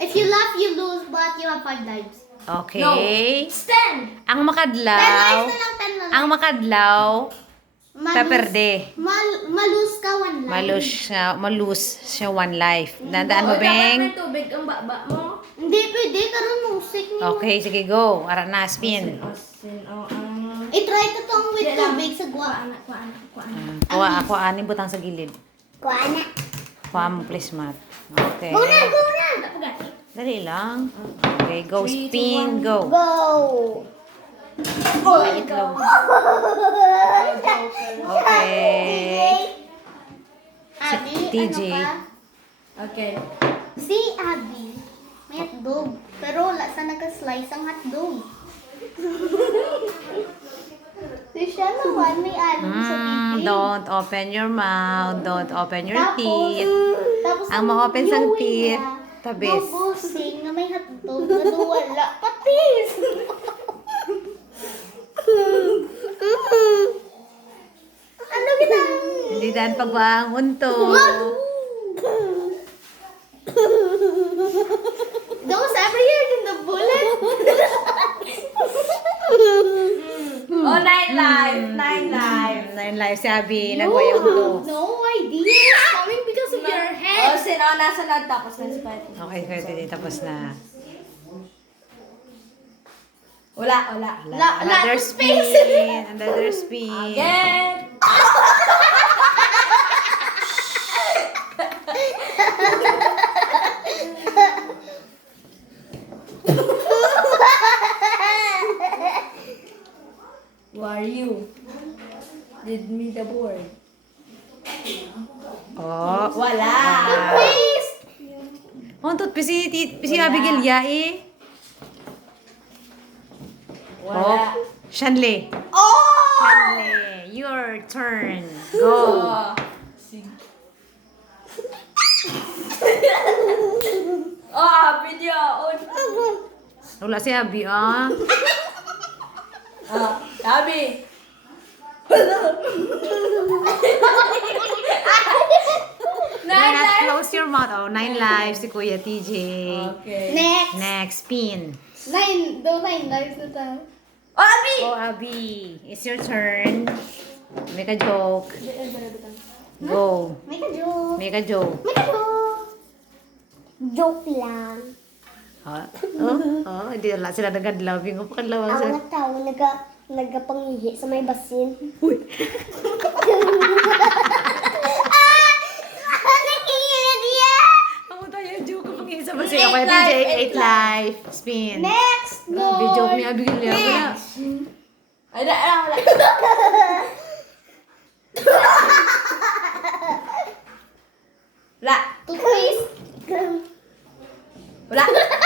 If you laugh, you lose, but you have 5 lives. Okay. Stand! Ang 10 makadlaw, lives na lang, 10 na lang. ang makadlaw, perde. Malus ka 1 life. Malus siya 1 life. Dandaan mo, Dapat Beng? may tubig ang baba mo. Hindi pwede, karon musik niyo. Okay, sige, go. Ara na, spin. I-try ko tong with tubig sa gwa. Kuha ako, aning butang sa gilid. Kuha na. Kuha mo, please, Matt. Okay. Go na, go na. Dali lang. Okay, go, spin, go. Go. Ay, itlog. Okay. Abby, TJ. ano ka? Okay. Si Abby, may hotdog. Pero wala sa naka-slice ang hotdog. Si siya naman, may alam sa bibig. Don't open your mouth. Don't open your Tapos, teeth. Ang ma-open sang teeth, tabis. Busing na may hotdog na wala. Patis! Ano ginang? Hindi daan pagbangon to. Those every year in the bullet. Oh, 9 lives. 9 lives. 9 lives, sabi. Nagwayang to. No idea. It's coming because of your Oh, head. sino nasa lad tapos na si Patty. Okay, pwede. Tapos na. Wala. Another lot of spin. space. Another spin. Again. Who are you? Did me the board. Oh. Wala. Please. Untot, pisi Abigail ya eh. Wala. Shanley. Oh! Shanley, your turn. Go. Oh. Sige. Video on. Wala si Abi, ah. Sabi. Why not close your mouth? Oh, 9 lives si Kuya TJ. Okay. Next. Next, spin. 9 lives na tayo. Oh, Abi! Oh, Abi, it's your turn. Make a joke. Go. Make a joke. Make a joke. Make a joke. Joke lang. Hindi wala sila nagadlaw. Yung pakadlaw Ang sa... mga tao nagapangihi sa may basin. Uy! Nakikilig yan! Ako tayo joke ko pag isa ba siya? Kaya TJ, 8 life. Spin. Next, Abi, joke ni Lord. Abigail niya. Wala. Ay, wala. Wala. Toothpaste. Wala. Toothpaste.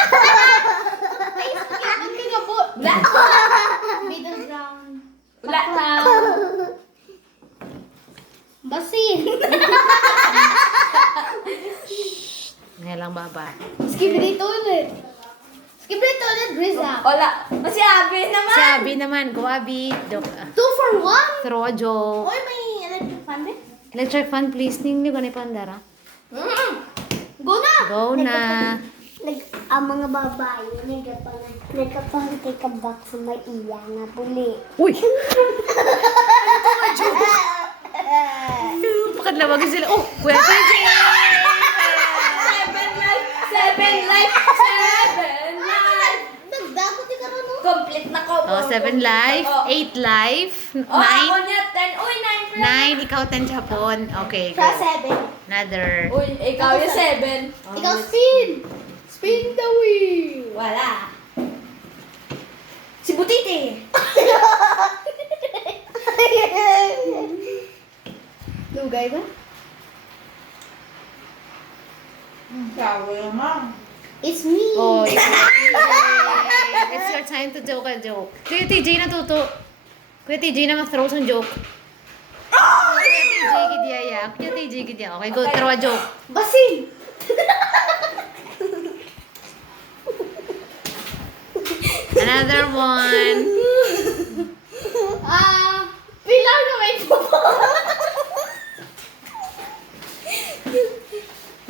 Kailan ka nga po? Wala. Middle ground. Wala. Basin. Ngayon lang baba. Skibidi toilet. Skibidi toilet, Rizza. Wala. Kasi Abi naman. Si Abi naman. Go, Abi. Joke. 2 for 1? Throw a joke. Oy, may electric fan din. Electric fan, please. Ning ko ni Pandara. Go na! Go na. Ang mga babae, nagkapangkay ka back sa may iya nga puli. Uy! Pakadlawag sila. Oh, Kuya TJ! 7 life. 7 life. 7 life. Nagdagot di ka rin, no? Complete na ko. Oh, 7 life, 8 life, 9, Oh, ako niya 10. Uy, 9. 9, ikaw 10 Japon. Okay, go. Siya 7. Another. Uy, ikaw yung 7. Ikaw spin! Spin the wheel! Wala. Si Butiti. Lugay ba? It's me! Oh, it's your time to joke a joke. Kuya TJ natuto. Kuya TJ na mag-throw sa joke. Kuya TJ gidya ya. Kuya TJ gidya. Okay, go. Throw a joke. Basin! Another one. Pilar na may po.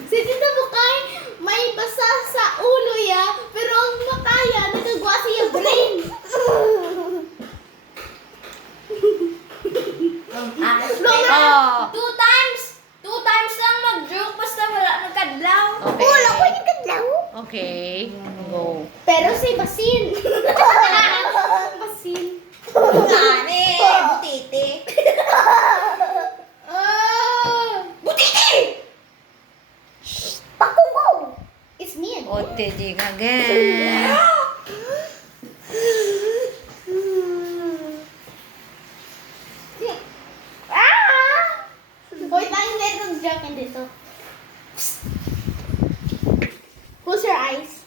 Si Tita Bukay, may basa sa ulo. Okay, go. Pero si Basin. Basin. Gani! Butiti! Butiti! Pakungo! It's me again. O, TJ ka again. Wait, tayo little joke dito. Close your eyes.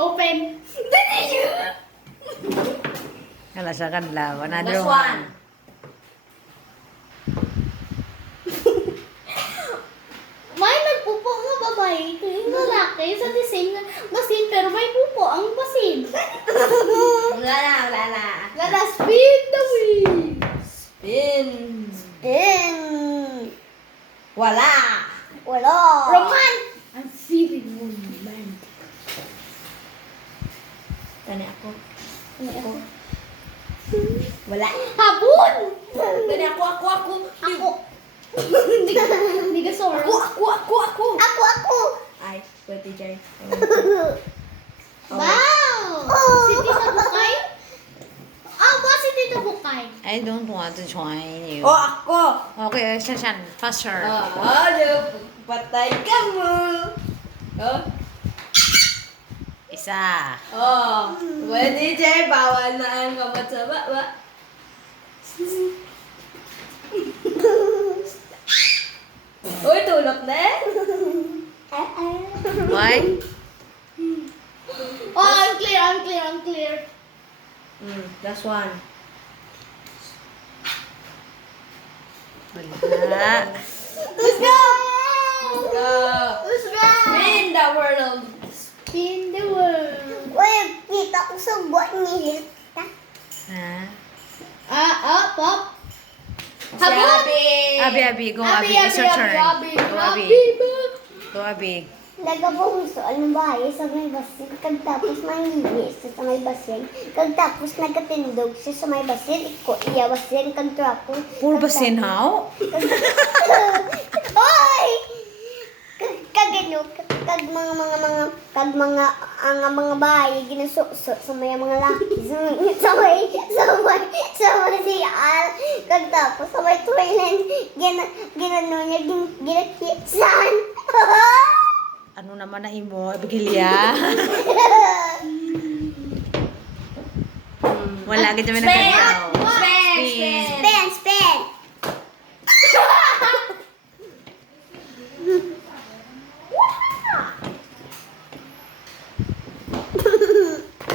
Open. Kala siya kadlaw. Another Last one. one. May nagpupo nga babae. Yung lalaki sa the same basin pero may pupo ang basin. Wala na. Let us spin the wheel. Spin. Spin. Wala. Wala. I'm feeling romantic. Gani ako. Wala. Habon! Gani ako. Ako. Hindi ka sorry. Ako. Ako. Ay, pwede dyan. Wow! Si Tita Bukay? Ba si Tita Bukay? I don't want to join you. Oh, ako. Okay, Shashan, faster. Patay ka mo. Oh. Isa. Oh. Pwede dyan. Bawal na ang kamot sa baba. Uy, tulok na eh. Why? Oh, I'm clear. Last one. Wala. Let's go! Go. Let's go! Spin the world. Spin the world. Wait, kita ko sa buwan ni Lita. Ha? Pop. Abi, go, Abi. It's your turn. Go, Abi. Go, Abi. Nagabungso ang bahay sa may basin, kagtapos manginis sa may basin, kagtapos nagkatindog siya sa may basin, iya basin, kagtapos. Puro basin, how? Oy! Kagano, kag mga bahay, ginasuso sa mga laki, sa may siyal, kagtapos sa may toilet, ginano niya, ginakitsan. Ano naman na imo? Bigilya? Wala, kita mo na kadlaw. Spin!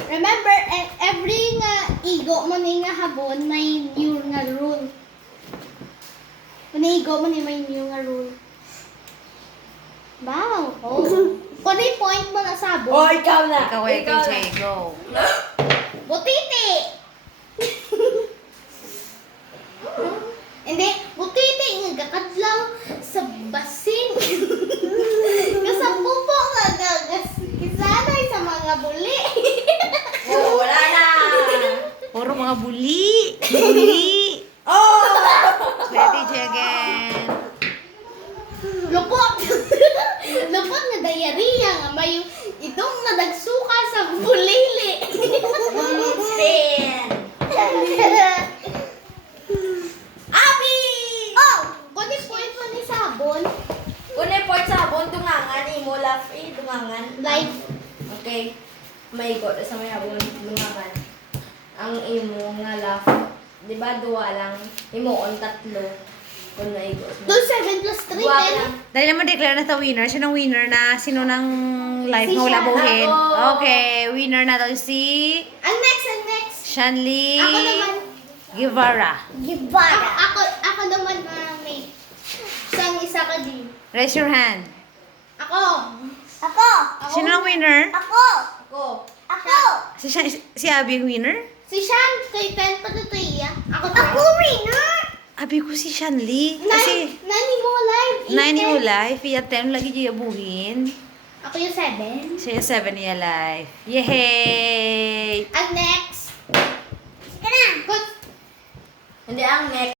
Remember, every nga igo mo ni nga habon, may new nga rule. Manigo mo ni may new nga rule. Wow! Oh. Kung yung point mo na sabon. Oh, ikaw na. Ikaw ay TJ, go. Butiti! Hindi, butiti nga gakadlaw sa basin. Kasampupo nga kisanay sa mga buli. Oh, wala na. Puro mga buli. Buli. Oh! Kaya TJ again. Lupot! Lupot na diarrhea nga may itong nadagsuka sa bulili. Spin. Abi! Oh! Kundi point mo ni sabon. Kung po sabon, dungangan. Imo laugh dungangan. Live. Okay. May go sa may abon, dungangan. Ang imo nga laugh. Di ba duwa lang? Imo on tatlo. Kung may go. 2, 7 plus 3, Duwa 10. lang. Dahil naman declare na sa winner. Sino winner na? Sino ng live Si mo wala Shan. buhin? Ako. Okay, winner na daw si Ang next. Shanli Ako naman. Guevara. Gibara. Ako naman may isang isa ka din. Raise your hand. Ako. Ako. Sino ang winner? Ako. Ako. Ako. Si Abby ang winner? Si Shan, kay 10 pa to iya. Ako winner. Abi ko si Shanli. Kasi Nani mo live. 9 yung life. Iya 10 lagi niya buhin. Ako yung 7. Siya 7 niya life. Yay! Ang next. Sige na. Hindi ang next.